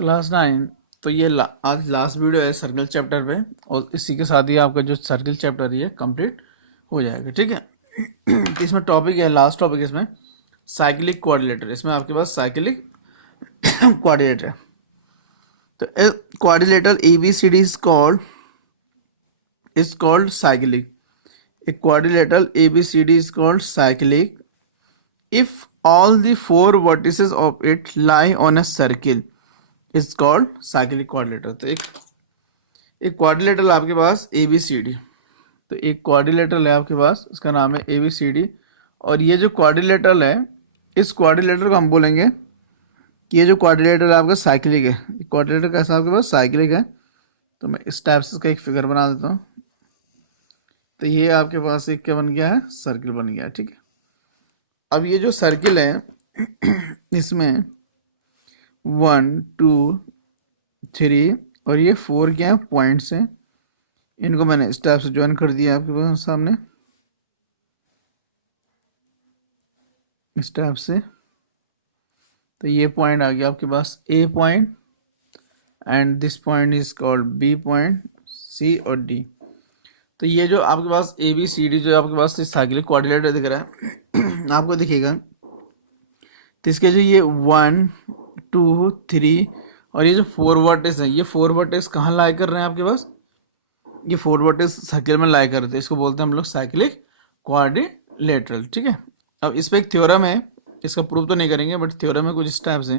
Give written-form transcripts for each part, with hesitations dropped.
Class 9। तो ये आज लास्ट वीडियो है सर्कल चैप्टर पे, और इसी के साथ ही आपका जो सर्कल चैप्टर है कंप्लीट हो जाएगा। ठीक है। तो इसमें टॉपिक है, लास्ट टॉपिक इसमें साइक्लिक कोऑर्डिनेटर। इसमें आपके पास साइक्लिक कोऑर्डिनेटर है। तो coordinator ABCD is called cyclic. A quadrilateral ABCD is called cyclic if all the four vertices of it lie on a circle. It's called cyclic quadrilateral. तो एक quadrilateral आपके पास ABCD। तो एक quadrilateral है आपके पास, इसका नाम है ABCD। और ये जो क्वाड्रिलेटरल है, इस क्वाड्रिलेटर को हम बोलेंगे कि ये जो क्वाड्रिलेटरल है आपका साइक्लिक है। क्वाड्रिलेटर कैसा आपके पास साइक्लिक है। तो मैं इस टाइप से इसका एक फिगर बना देता हूँ। तो ये आपके पास एक क्या बन गया है, सर्किल बन गया है। ठीक है। अब ये जो सर्किल है इसमें 1 2 3 और ये 4 क्या है, पॉइंट्स हैं। इनको मैंने इस टाइप से ज्वाइन कर दिया आपके पास सामने, इस टाइप से। तो ये पॉइंट आ गया आपके पास A point, and this point is called B point, C और D। तो ये जो आपके पास ABCD जो आपके पास साइक्लिक कोऑर्डिनेटर दिख रहा है आपको दिखेगा। तो इसके जो ये 1 2 3 और ये जो 4 वर्टेक्स हैं, ये 4 वर्टेक्स कहाँ लाई कर रहे हैं आपके पास, ये 4 वर्टेक्स सर्किल में लाई कर रहे थे। इसको बोलते हैं हम लोग साइक्लिक कोऑर्डिनेटर। ठीक है। अब इस पर एक थ्योरम है, इसका प्रूफ तो नहीं करेंगे, बट थ्योरम है कुछ इस टाइप से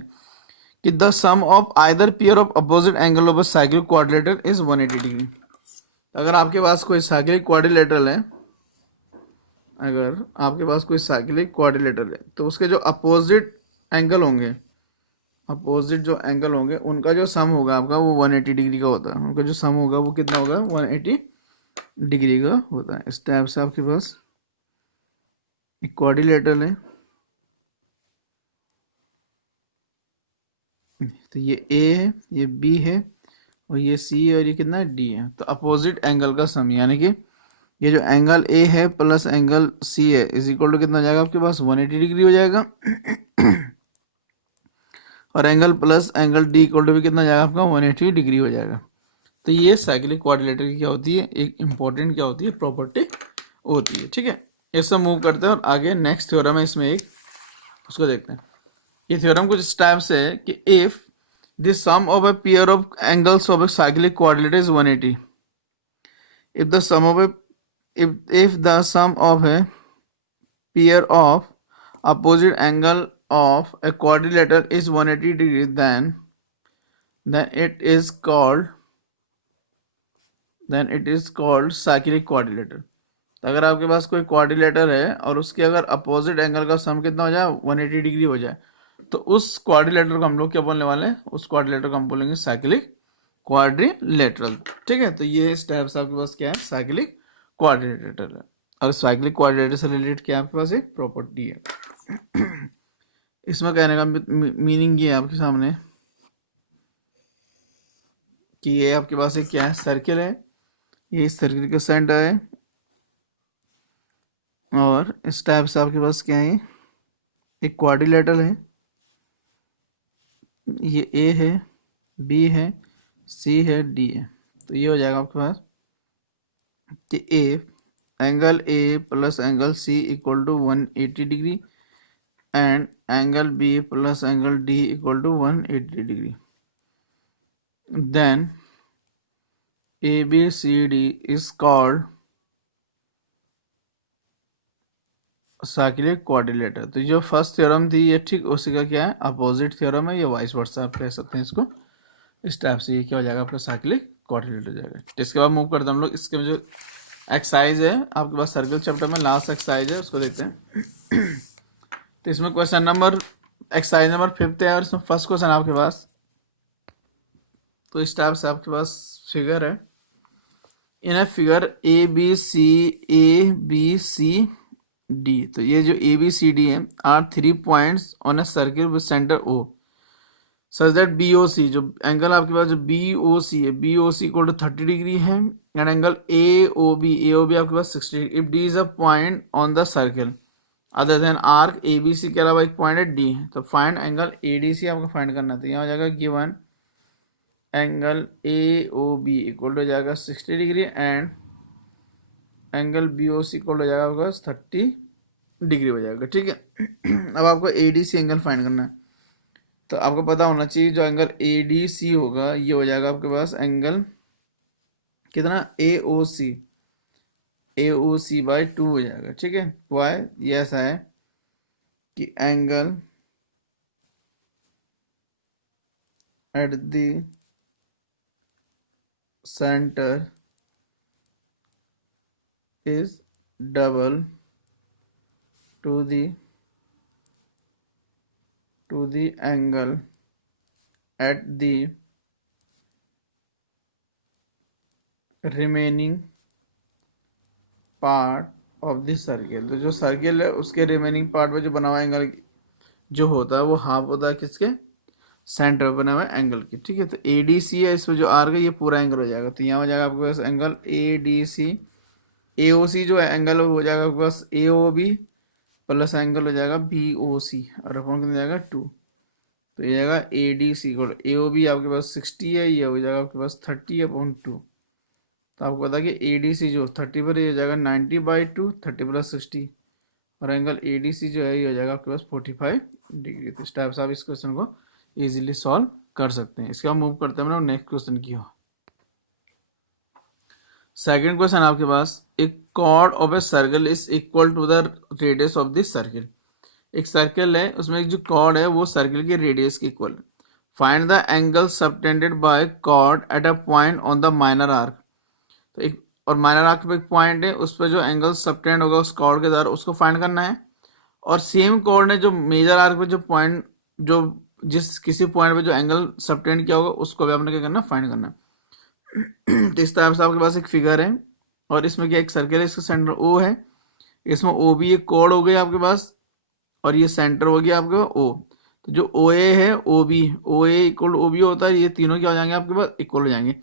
कि the sum of either pair of opposite angle of a cyclic coordinator is 180 degree. अगर आपके पास कोई साइक्लिक कोऑर्डिनेटर है, अगर आपके पास कोई साइक्लिक कोऑर्डिनेटर है, तो उसके जो अपोजिट एंगल होंगे, अपोजिट जो एंगल होंगे उनका जो सम होगा आपका वो 180 डिग्री का होता है। उनका जो सम होगा वो कितना होगा, 180 डिग्री का होता है। इस टाइप से आपके पास एक कोऑर्डिनेटर है। तो ये A है, ये B है, और ये C है, और ये कितना है, D है। तो अपोजिट एंगल का सम, यानी कि ये जो एंगल A है प्लस एंगल C है इज इक्वल टू कितना हो जाएगा आपके पास, 180 डिग्री हो जाएगा। और angle plus angle D equal to भी कितना हो जाएगा आपका, 180 डिग्री हो जाएगा। तो ये साइक्लिक कोऑर्डिनेटर की क्या होती है, एक इंपॉर्टेंट क्या होती है, प्रॉपर्टी होती है। ठीक है। इससे मूव करते हैं और आगे नेक्स्ट थ्योरम है इसमें एक, उसको देखते हैं। ये थ्योरम कुछ इस टाइप से है कि if the sum of a pair of angles of a cyclic coordinator is 180, if the sum of a if the sum of a pair of opposite angle of a quadrilateral is 180 degree, then it is called cyclic quadrilateral. तो अगर आपके पास कोई quadrilateral है और उसके अगर opposite angle का sum कितना हो जाए, 180 डिग्री हो जाए, तो उस क्वाड्रिलेटर को हम लोग क्या बोलने वाले हैं, उस क्वाड्रिलेटर को हम बोलेंगे साइक्लिक क्वाड्रिलेटरल। ठीक है। तो ये स्टेप से आपके पास क्या है, साइक्लिक क्वाड्रिलेटर है। और साइक्लिक क्वाड्रिलेटर से रिलेटेड क्या आपके पास एक प्रॉपर्टी है। इसमें कहने का मीनिंग ये है आपके सामने कि ये आपके पास एक क्या है, सर्किल है। ये इस सर्किल का सेंटर है, और इस टाइप से आपके पास क्या है, एक क्वाड्रिलेटरल है। ये A है, B है, C है, D है। तो ये हो जाएगा आपके पास कि angle A plus angle C equal to 180 degree and angle B plus angle D equal to 180 degree. Then ABCD is called cyclic coordinator. तो जो फर्स्ट थ्योरम थी ये ठीक उसी का क्या है, अपोजिट थ्योरम है, ये वाइस वर्सा आप कह सकते हैं इसको। इस टाइप से ये क्या हो जाएगा आपका, साइक्लिक कोऑर्डिनेटर हो जाएगा। तो इसके बाद मूव करते हैं हम लोग, इसके जो एक्सरसाइज है आपके पास सर्कल चैप्टर में लास्ट एक्सरसाइज है, उसको देखते हैं। तो इसमें क्वेश्चन नंबर एक्सरसाइज नंबर 5 है, और इसमें फर्स्ट क्वेश्चन आपके पास, तो इस टाइप से आपके पास फिगर है। इन ए फिगर ABCD, तो ये जो ABCD है are 3 points on a circle with centre O such that BOC, जो एंगल आपके पास जो BOC है, BOC इक्वल टू 30 डिग्री है, एंड एंगल AOB आपके पास 60 degree. If D is a point on the circle other than arc ABC के अलावा एक पॉइंट है D है, तो फाइंड एंगल ADC आपको फाइंड करना था। यहाँ हो जाएगा given angle A O B equal to हो जाएगा 60 degree and angle B O C equal हो जाएगा आपके पास 30 डिग्री हो जाएगा। ठीक है। अब आपको A D C angle find करना है, तो आपको पता होना चाहिए जो एंगल ए डी सी होगा ये हो जाएगा आपके पास एंगल कितना ए ओ सी बाई 2 हो जाएगा। ठीक है। वाई ये ऐसा है कि angle at the centre is double to the angle at the remaining part of the circle। तो जो सर्किल है उसके रिमेनिंग पार्ट में जो बना हुआ एंगल जो होता है वो हाफ होता है किसके, सेंटर में बना हुआ एंगल की। ठीक है। तो ए डी सी है, इसमें जो आर का ये पूरा एंगल हो जाएगा, तो यहाँ हो जाएगा आपके पास एंगल ए डी सी। ए ओ सी जो है एंगल हो जाएगा आपके पास ए ओ बी प्लस एंगल हो जाएगा बी ओ सी और अपॉन कितना जाएगा 2। तो ये जाएगा ए डी सी को ए ओ बी आपके पास 60 है, ये हो जाएगा आपके पास 30/2। तो आपको पता है कि ए डी सी जो 30 पर ये हो जाएगा 90/2, 30 + 60 और एंगल ए डी सी जो है ये हो जाएगा आपके पास 45 डिग्री। तो इस टाइप से आप इस क्वेश्चन को इजीली सॉल्व कर सकते हैं। इसके बाद मूव करते हैं नेक्स्ट क्वेश्चन की हो। सेकंड क्वेश्चन आपके पास, एक chord of a circle is equal to the radius of this circle. एक सर्कल है, उसमें जो कॉर्ड है वो सर्कल के रेडियस के equal. Find the angle subtended by chord at a point on the minor arc. तो एक और माइनर आर्क पे एक पॉइंट है, उस पर जो एंगल सबटेंड होगा उस कॉर्ड के द्वारा उसको फाइंड करना है। और सेम कॉर्ड ने जो मेजर आर्क पे जो पॉइंट जो जिस किसी पॉइंट पे जो एंगल सबटेंड किया होगा उसको भी आपने क्या करना, फाइंड करना है। तो इस तरह से आपके पास एक फिगर है और इसमें क्या एक सर्कल है, इसका सेंटर ओ है, इसमें ओ भी एक कॉर्ड हो गई आपके पास और ये सेंटर हो गया आपके पास ओ। तो जो ओ ए है ओ ए इक्वल ओ बी होता है, ये तीनों क्या हो जाएंगे आपके पास, इक्वल हो जाएंगे।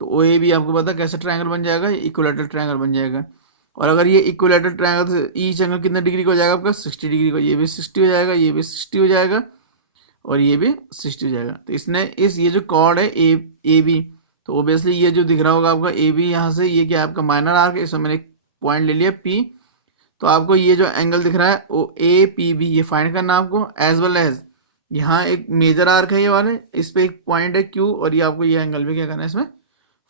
तो ओ ए भी आपको पता है कैसे ट्रायंगल बन जाएगा, इक्विलेटरल ट्रायंगल बन जाएगा। और अगर ये इक्विलेटरल ट्रायंगल से ईच एंगल कितने डिग्री का हो जाएगा आपका, 60 डिग्री का। ये भी 60 हो जाएगा, ये भी 60 हो जाएगा और ये भी 60 हो जाएगा। तो इसने ये जो कॉर्ड है ए बी, तो ओबियसली ये जो दिख रहा होगा आपका ए बी, यहाँ से ये क्या है आपका माइनर आर्क है, इसमें मैंने एक पॉइंट ले लिया पी। तो आपको ये जो एंगल दिख रहा है वो ए पी बी ये फाइंड करना आपको, एज वेल एज यहाँ एक मेजर आर्क है ये वाले, इस पे एक पॉइंट है क्यू और ये आपको ये एंगल भी क्या करना है इसमें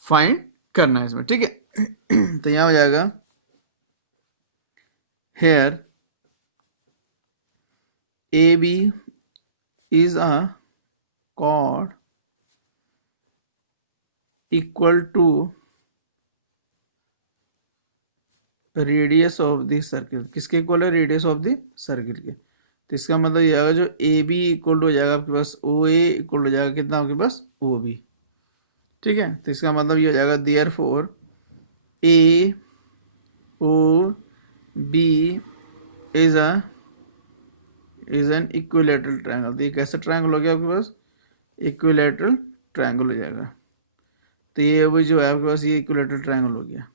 फाइंड करना है इसमें। ठीक है। तो यहाँ हो जाएगा here A B is a chord equal to radius of the circle. किसके इक्वल है, रेडियस ऑफ द सर्किल के। तो इसका मतलब ये आएगा जो ए बी इक्वल टू हो जाएगा आपके पास ओ ए इक्वल हो जाएगा कितना आपके पास ओ बी। ठीक है। तो इसका मतलब ये हो जाएगा therefore A O B is an equilateral triangle. तो ये कैसा ट्रायंगल हो गया आपके पास, इक्विलेटरल ट्रायंगल हो जाएगा। तो ये वो जो है आपके पास ये इक्विलेटरल ट्रायंगल हो गया।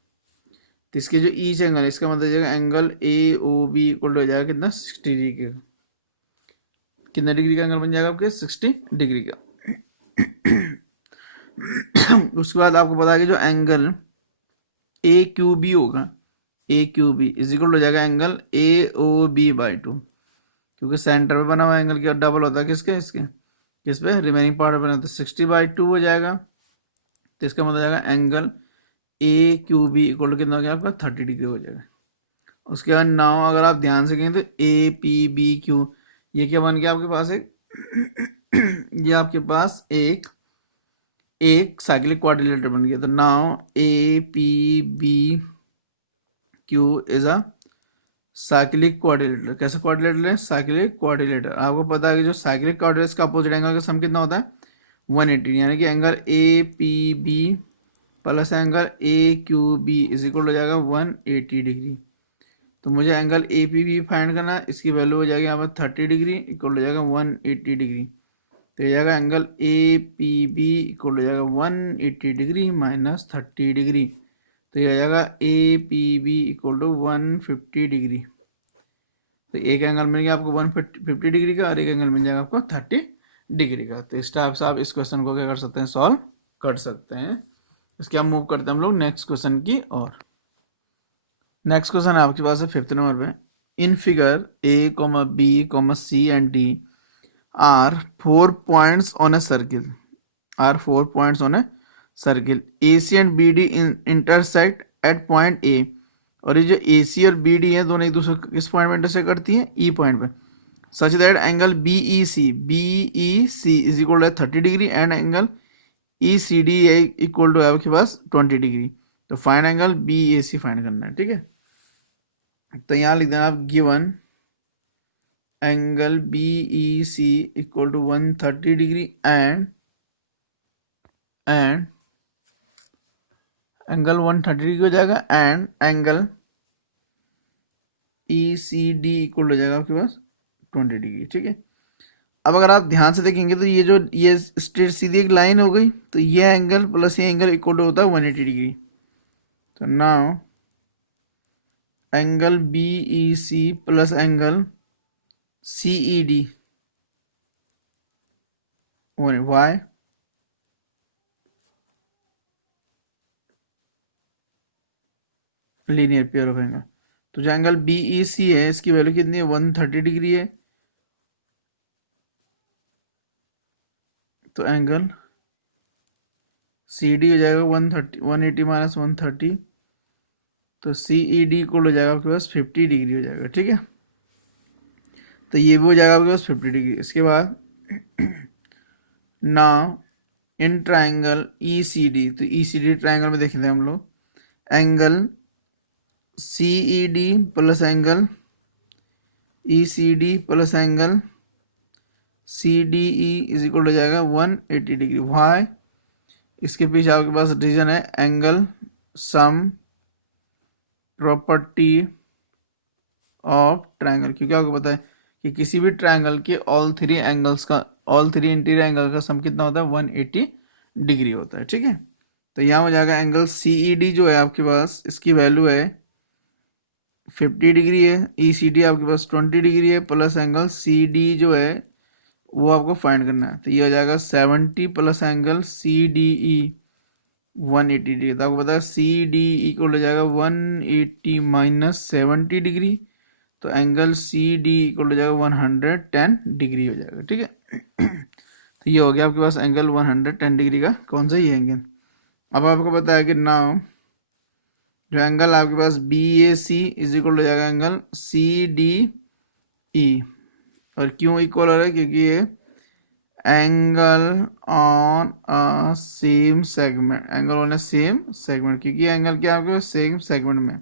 तो इसके जो ईच एंगल है इसका मतलब हो जाएगा angle A O B equal हो जाएगा कितना 60 डिग्री का। कितना डिग्री का एंगल बन जाएगा आपके 60 डिग्री का। उसके बाद आपको पता है कि जो एंगल ए क्यू बी होगा, A Q B is equal हो जाएगा angle A O B by 2, क्योंकि सेंटर पे बना हुआ एंगल क्या डबल होता है किसके, इसके किस पे रिमेनिंग पार्ट बना, तो 60/2 हो जाएगा। तो इसका मतलब जाएगा angle A Q B equal कितना हो गया आपका 30 डिग्री हो जाएगा। उसके बाद नाउ अगर आप ध्यान से कहें तो ए पी बी क्यू ये क्या बन गया आपके पास एक ये आपके पास एक साइक्लिक क्वाड्रिलेटर बन गया। तो now A P B Q is a cyclic quadrilateral. कैसा क्वाड्रिलेटर है, साइक्लिक क्वाड्रिलेटर। आपको पता है कि जो साइक्लिक क्वाड्रिलेटर का अपोजिट एंगल का सम कितना होता है 180, यानी कि angle A P B plus angle A Q B is equal हो जाएगा 180 डिग्री। तो मुझे angle A P B find करना है, इसकी वैल्यू हो जाएगी यहाँ पर 30 डिग्री इक्वल हो जाएगा 180 डिग्री। तो ये जाएगा angle A P B equal हो जाएगा 180 डिग्री माइनस 30 डिग्री। तो ये आ जाएगा A P B equal to 150 degree. तो एक एंगल मिल गया आपको 150 डिग्री का और एक एंगल मिल जाएगा आपको 30 डिग्री का। तो इस टाइप से आप इस क्वेश्चन को क्या कर सकते हैं, सॉल्व कर सकते हैं। इसके हम मूव करते हैं हम लोग नेक्स्ट क्वेश्चन की और। नेक्स्ट क्वेश्चन आपके पास है 5th नंबर पे। In figure A comma B comma C and D are 4 points on a circle A C and B D intersect at point A. और ये जो ए सी और बी डी है दोनों एक दूसरे को किस पॉइंट पे इंटरसेक्ट करती हैं? ई पॉइंट पे। Such that angle B E C is equal to 30 degree and angle E C D equal to है आपके पास 20 डिग्री। तो find angle B A C find करना है, ठीक है। तो यहाँ लिख देना आप given angle B E C equal to 130 degree and angle 130 degree हो जाएगा and angle E C D equal हो जाएगा आपके पास 20 डिग्री, ठीक है। अब अगर आप ध्यान से देखेंगे तो ये स्ट्रेट सीधी एक लाइन हो गई, तो ये एंगल प्लस ये एंगल इक्वल होता है 180 डिग्री। तो now angle B E C plus angle C E D why linear pair of angle. तो जो एंगल बी ई सी है इसकी वैल्यू कितनी है? 130 डिग्री है। तो एंगल सी डी हो जाएगा 180 माइनस 130, तो सी ई डी इक्वल हो जाएगा आपके पास 50 डिग्री हो जाएगा, ठीक है। तो ये भी हो जाएगा आपके पास 50 डिग्री। इसके बाद now in triangle E C D, तो ई सी डी ट्राइंगल में देखेंगे हम लोग angle C E D plus angle E C D plus angle C D E is equal हो जाएगा 180 डिग्री। वाई? इसके पीछे आपके पास रीजन है angle sum property of triangle, क्योंकि आपको पता है कि किसी भी ट्राइंगल के ऑल थ्री इंटीरियर एंगल का सम कितना होता है? 180 डिग्री होता है, ठीक है। तो यहाँ हो जाएगा एंगल सी ई डी जो है आपके पास इसकी वैल्यू है 50 डिग्री है, ई सी डी आपके पास 20 डिग्री है, प्लस एंगल सी डी जो है वो आपको फाइंड करना है। तो ये हो जाएगा 70 plus angle C D E 180 degree. तो आपको पता है सी डी इक्वल हो जाएगा 180 माइनस 70 डिग्री, तो एंगल सी डी इक्वल हो जाएगा 110 डिग्री हो जाएगा, ठीक है। तो ये हो गया आपके पास एंगल 110 डिग्री का कौन सा ही एंगल। अब आपको पता है कि नाउ जो एंगल आपके पास B A C is equal हो जाएगा एंगल सी डी ई। और क्यों इक्वल हो रहा है? क्योंकि ये angle on a same segment, क्योंकि एंगल क्या है आपके पास? सेम सेगमेंट में।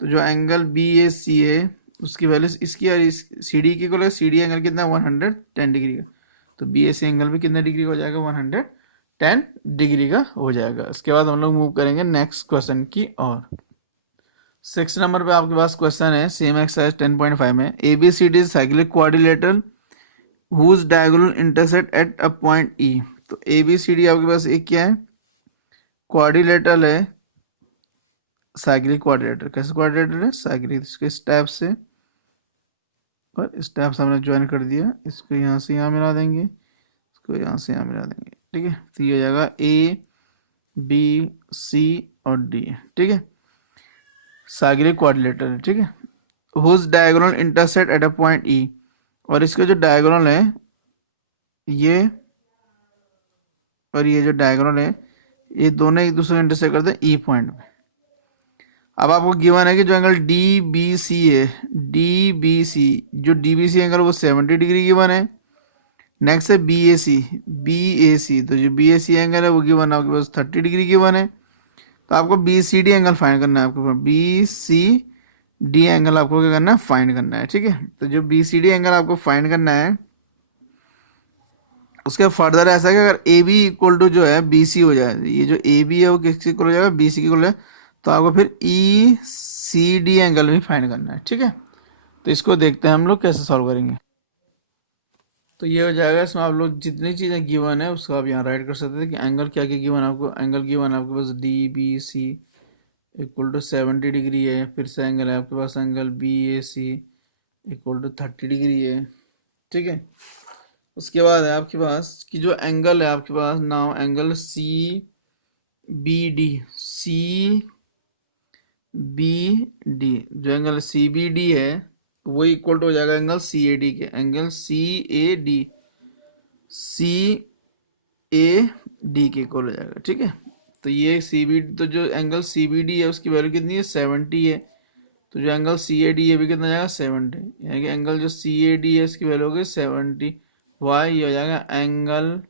तो जो एंगल बी ए सी है उसकी वैल्यू इसकी और सी डी की को सी डी एंगल कितना है? 110 डिग्री का। तो बी ए सी एंगल भी कितने डिग्री का हो जाएगा? 110 डिग्री का हो जाएगा। इसके बाद हम लोग मूव करेंगे नेक्स्ट क्वेश्चन की और। 6 नंबर पे आपके पास क्वेश्चन है सेम एक्सरसाइज 10.5 में। A B C D cyclic quadrilateral whose diagonal intersect at a point E. तो ए बी सी डी आपके पास एक क्या है? क्वाड्रिलेटरल है, साइक्लिक क्वाड्रिलेटरल। कैसे क्वाड्रिलेटरल है? साइक्लिक। इसके स्टेप से और स्टेप्स हमने ज्वाइन कर दिया, इसको यहाँ से यहाँ मिला देंगे, इसको यहाँ से यहाँ मिला देंगे, ठीक है। तो ये हो जाएगा ए बी सी और डी, ठीक है। साइक्लिक क्वाड्रिलेटरल, ठीक है। Whose diagonal intersect at a point E. और इसका जो डायगोनल है ये और ये जो डायगोनल है ये दोनों एक दूसरे को इंटरसेक्ट करते हैं ई पॉइंट में। अब आपको गिवन है कि जो एंगल डी बी सी है, जो डी बी सी एंगल वो 70 डिग्री गिवन है। नेक्स्ट है बी ए सी, तो जो बी ए सी एंगल है वो गिवन है आपके पास 30 डिग्री गिवन है। तो आपको B C D angle find करना है, आपको बी सी डी एंगल आपको क्या करना है? फाइंड करना है, ठीक है। तो जो बी सी डी एंगल आपको फाइंड करना है उसके फर्दर ऐसा है कि अगर ए बी इक्वल टू जो है बी सी हो जाए, ये जो ए बी है वो किसके इक्वल हो जाएगा? बी सी के इक्वल है। तो आपको फिर ई सी डी एंगल भी फाइंड करना है, ठीक है। तो इसको देखते हैं हम लोग कैसे सॉल्व करेंगे। तो ये हो जाएगा, इसमें आप लोग जितनी चीज़ें गिवन है उसको आप यहाँ राइट कर सकते थे कि एंगल क्या क्या गिवन है आपको। एंगल गिवन है आपके पास D B C equal to 70 degree है। फिर से एंगल है आपके पास angle B A C equal to 30 degree है, ठीक है। उसके बाद है आपके पास कि जो एंगल है आपके पास now angle C B D, C B D, जो एंगल सी बी डी है वो इक्वल टू हो जाएगा एंगल सी ए डी के, angle C A D, C A D के इक्वल हो जाएगा। ठीक है, तो ये सी बी, तो जो एंगल सी बी डी है उसकी वैल्यू कितनी है 70 है, तो जो एंगल सी ए डी है भी कितना जाएगा 70, यानी कि एंगल जो सी ए डी है इसकी वैल्यू होगी 70, वाई ये हो जाएगा angle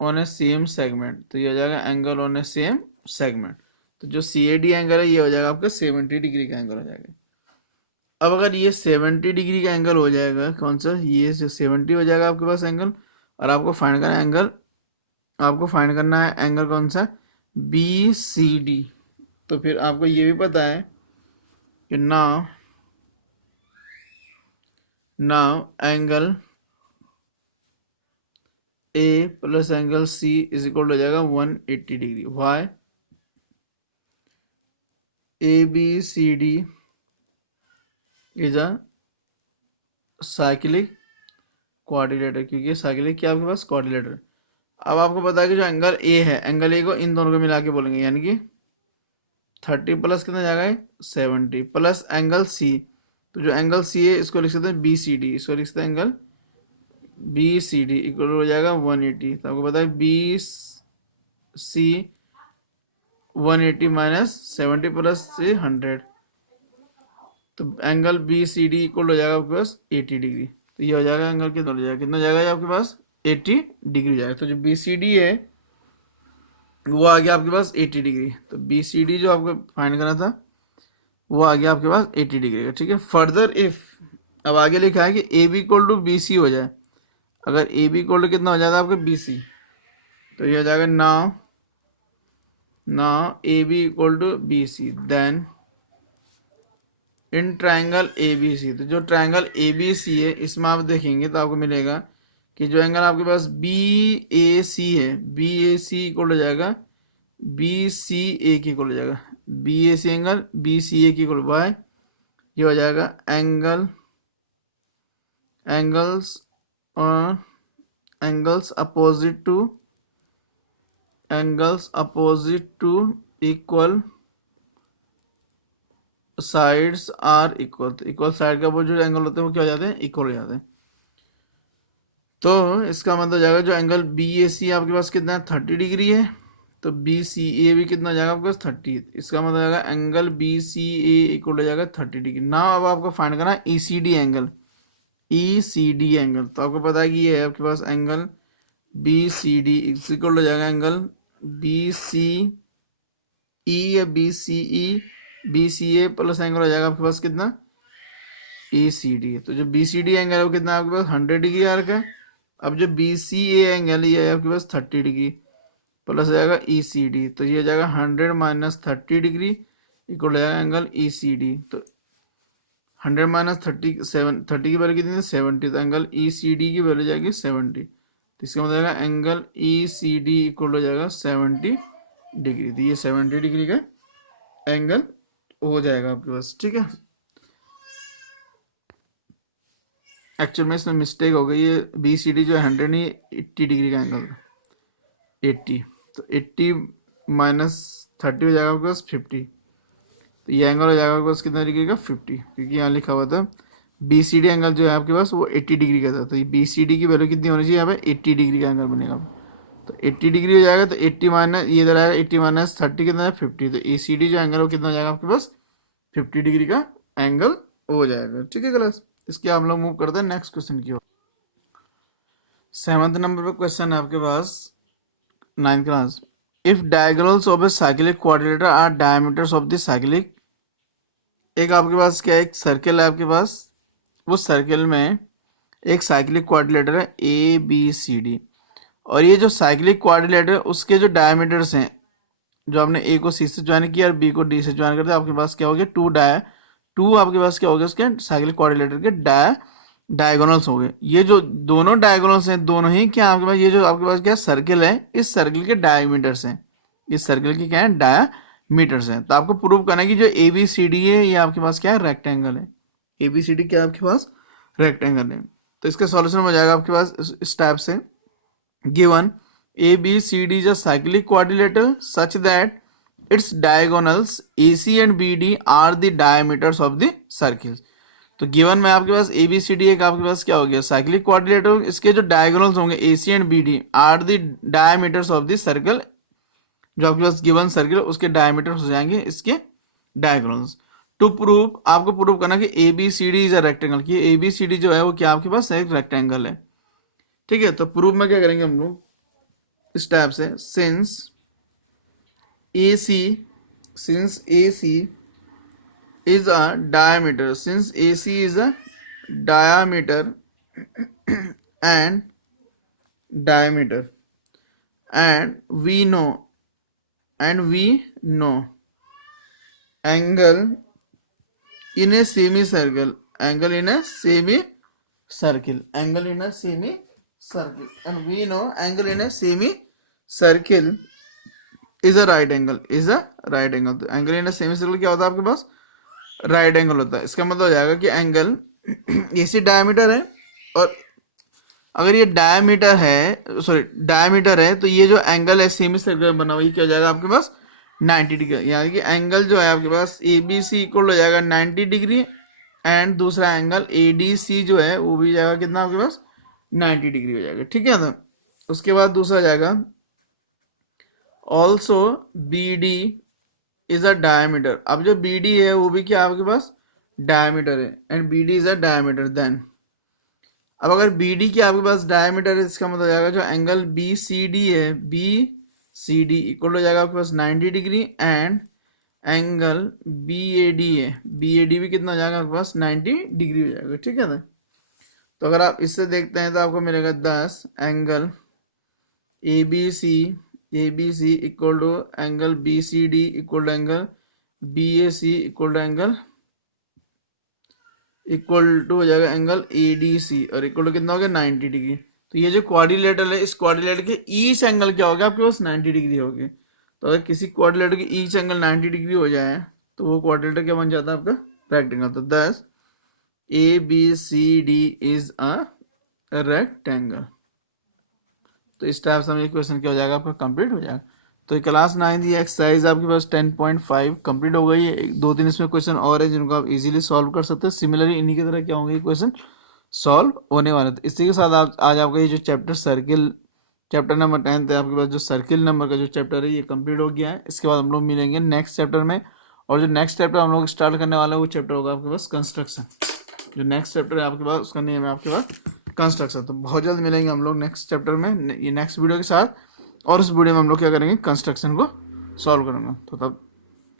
on A same segment, तो ये हो जाएगा angle on A same segment. तो जो सी ए डी एंगल है ये हो जाएगा आपका 70 डिग्री का एंगल हो जाएगा। अब अगर ये 70 डिग्री का एंगल हो जाएगा, कौन सा, ये जो 70 हो जाएगा आपके पास एंगल, और आपको फाइंड करना है एंगल, आपको फाइंड करना है एंगल कौन सा, बी सी डी। तो फिर आपको ये भी पता है कि now angle A plus angle C is equal हो जाएगा 180 degree. Why, A B C D is a cyclic quadrilateral, क्योंकि साइक्लिक क्या आपके पास क्वाड्रिलेटर। अब आपको पता है कि जो एंगल ए है, एंगल ए को इन दोनों को मिला के बोलेंगे, यानी कि 30 प्लस कितना जाएगा 70 प्लस एंगल सी, तो जो एंगल सी है इसको लिख सकते हैं बी सी डी, इसको लिख सकते हैं angle B C D equal हो जाएगा 180। तो आपको पता है बी सी 180 माइनस 70 प्लस से 100, तो angle B C D equal हो जाएगा आपके पास 80 डिग्री। तो ये हो जाएगा एंगल कितना हो जाएगा, कितना जाएगा आपके पास 80 डिग्री जाएगा। तो जो बी सी डी है वो आ गया आपके पास 80 डिग्री, तो बी सी डी जो आपको फाइंड करना था वो आ गया आपके पास 80 डिग्री का। ठीक है, फर्दर इफ, अब आगे लिखा है कि A B equal to B C हो जाए, अगर ए बी इक्वल टू कितना हो जाता है आपका बी सी, तो ये हो जाएगा now A B equal to B C, then in triangle A B C, तो जो ट्राइंगल ए बी सी है इसमें आप देखेंगे तो आपको मिलेगा कि जो एंगल आपके पास बी ए सी है, बी ए सी इक्वल हो जाएगा बी सी ए की इक्वल हो जाएगा, B A C angle B C A की इक्वल बाय, ये हो जाएगा angles opposite to equal sides are equal, तो इक्वल साइड का वो जो एंगल होते हैं वो क्या हो जाते हैं, इक्वल हो जाते हैं। तो इसका मतलब हो जाएगा जो एंगल बी ए सी आपके पास कितना है 30 डिग्री है, तो बी सी ए भी कितना हो जाएगा आपके पास 30, इसका मतलब हो जाएगा एंगल बी सी ए इक्वल हो जाएगा 30 डिग्री। ना अब आपको फाइंड करना है E C D angle, E C D angle, तो आपको पता है कि ये है आपके पास angle B C D equal हो जाएगा एंगल बी सी ई या B C E B C A plus angle हो जाएगा आपके पास कितना ए सी डी। तो जो बी सी डी एंगल है वो कितना आपके पास 100 डिग्री आ रखा है। अब जो बी सी ए एंगल ये है आपके पास 30 डिग्री प्लस हो जाएगा ई सी डी, तो ये हो जाएगा 100 माइनस 30 डिग्री इक्वल हो जाएगा एंगल ई सी डी। तो 100 माइनस 30 की वैल्यू कितनी है 70, तो एंगल ई सी डी की वैल्यू जाएगी 70, तो इसका मतलब जाएगा angle E C D equal हो जाएगा 70 डिग्री। तो ये 70 डिग्री का एंगल हो जाएगा आपके पास। ठीक है, एक्चुअल में इसमें मिस्टेक हो गई है, बी सी डी जो है 100 नहीं 80 डिग्री का एंगल, 80, तो 80 माइनस 30 हो जाएगा आपके पास 50, तो ये एंगल हो जाएगा आपके पास कितना डिग्री का 50, क्योंकि यहाँ लिखा हुआ था बी सी डी एंगल जो है आपके पास वो 80 डिग्री का था, तो ये बी सी डी की वैल्यू कितनी होनी चाहिए यहाँ पे 80 डिग्री का एंगल बनेगा। तो 80 डिग्री हो जाएगा, तो 80 माइनस ये इधर आएगा 80 माइनस 30 कितना है 50, तो ए सी डी जो एंगल वो कितना हो जाएगा आपके पास 50 डिग्री का एंगल हो जाएगा। ठीक है क्लास, इसके हम लोग मूव करते हैं नेक्स्ट क्वेश्चन की ओर। 7th नंबर पर क्वेश्चन है आपके पास 9th class, if diagonals of a cyclic quadrilateral are diameters of the cyclic, एक आपके पास क्या एक सर्कल है आपके पास, उस सर्कल में एक साइक्लिक क्वाड्रिलेटर है ए बी सी डी, और ये जो साइक्लिक क्वाड्रिलेटर उसके जो डायमीटर्स हैं, जो आपने ए को सी से ज्वाइन किया और बी को डी से ज्वाइन कर दिया, आपके पास क्या हो गया टू आपके पास क्या हो गया उसके साइक्लिक क्वाड्रिलेटर के डायगोनल्स हो गए। ये जो दोनों डायगोनल्स हैं दोनों ही क्या आपके पास, ये जो आपके पास क्या सर्कल है इस सर्कल के डायमीटर्स हैं, इस सर्कल के क्या है डायमीटर्स हैं। तो आपको प्रूव करना है कि जो ए बी सी डी है ये आपके पास क्या है रेक्टेंगल है, ABCD क्या आपके पास रेक्टेंगल है। तो इसका सॉल्यूशन हो जाएगा आपके पास इस टाइप से, given ABCD is a cyclic quadrilateral such that its diagonals AC and BD are the diameters of the circles। तो गिवन में आपके पास ABCD एक आपके पास क्या हो गया साइक्लिक क्वाड्रिलेटरल, इसके जो डायगोनल्स होंगे AC and BD are the diameters of the circle, जो आपके पास गिवन सर्कल उसके डायमीटर्स हो जाएंगे इसके डायगोनल्स। टू प्रूव आपको प्रूव करना कि ABCD इज अ रेक्टेंगल, कि ABCD जो है वो क्या आपके पास एक रेक्टेंगल है। ठीक है, तो प्रूव में क्या करेंगे हम लोग इस टाइप से, since AC is a diameter, since AC is a diameter and we know angle in a semicircle and we know angle in a semicircle is a right angle, तो एंगल इन सेमीसर्कल क्या होता है आपके पास right angle होता है। इसका मतलब हो जाएगा कि एंगल AC डायमीटर है, और अगर ये डायमीटर है तो ये जो एंगल है सेमी सर्कल बना हुआ, ये क्या हो जाएगा आपके पास 90 डिग्री, यानी कि एंगल जो है आपके पास ABC इक्वल हो जाएगा 90 डिग्री, एंड दूसरा एंगल ADC जो है वो भी जाएगा कितना आपके पास 90 डिग्री हो जाएगा। ठीक है, तो उसके बाद दूसरा जाएगा also BD is a diameter. अब जो BD है वो भी क्या आपके पास डायमीटर है, and BD is a diameter. Then अब अगर BD की आपके पास डायमीटर है, इसका मतलब हो जाएगा जो एंगल BCD है, BCD इक्वल हो जाएगा आपके पास 90 डिग्री, एंड एंगल BAD है, BAD भी कितना हो जाएगा आपके पास 90 डिग्री हो जाएगा। ठीक है ना, तो अगर आप इससे देखते हैं तो आपको मिलेगा 10 angle ABC equal to angle BCD equal to angle BAC equal to हो जाएगा एंगल ADC, और इक्वल टू कितना हो गया 90 डिग्री। तो ये जो क्वाड्रिलेटरल है, इस क्वाड्रिलेटर के ईच एंगल क्या होगा आपके पास 90 डिग्री होगी। तो अगर किसी क्वाड्रिलेटर की ईच एंगल 90 डिग्री हो जाए तो वो क्वाड्रिलेटर क्या बन जाता है आपका रेक्टेंगल। तो दस ABCD इज अ रेक्टेंगल। तो इस टाइप से हमें क्वेश्चन क्या हो जाएगा आपका कंप्लीट हो जाएगा। तो क्लास 9 की एक्सरसाइज आपके पास 10.5 कंप्लीट हो गई है। 2-3 इसमें क्वेश्चन और है जिनको आप इजीली सॉल्व कर सकते हैं। सिमिलरली इन्हीं की तरह क्या होंगे क्वेश्चन सॉल्व होने वाले। तो इसी के साथ आज आपका ये जो चैप्टर नंबर 10 है आपके पास, जो सर्किल नंबर का जो चैप्टर है ये कंप्लीट हो गया है। इसके बाद हम लोग मिलेंगे नेक्स्ट चैप्टर में, और जो नेक्स्ट चैप्टर हम लोग स्टार्ट करने वाले हैं वो चैप्टर होगा आपके पास कंस्ट्रक्शन। जो नेक्स्ट चैप्टर है आपके पास उसका नेम है आपके पास कंस्ट्रक्शन। तो बहुत जल्द मिलेंगे हम लोग नेक्स्ट चैप्टर में, ये नेक्स्ट वीडियो के साथ, और उस वीडियो में हम लोग क्या करेंगे कंस्ट्रक्शन को सॉल्व करेंगे। तो तब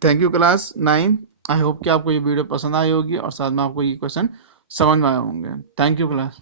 thank you class 9। I hope कि आपको ये वीडियो पसंद आई होगी और साथ में आपको ये क्वेश्चन समझ में आए होंगे। Thank you class.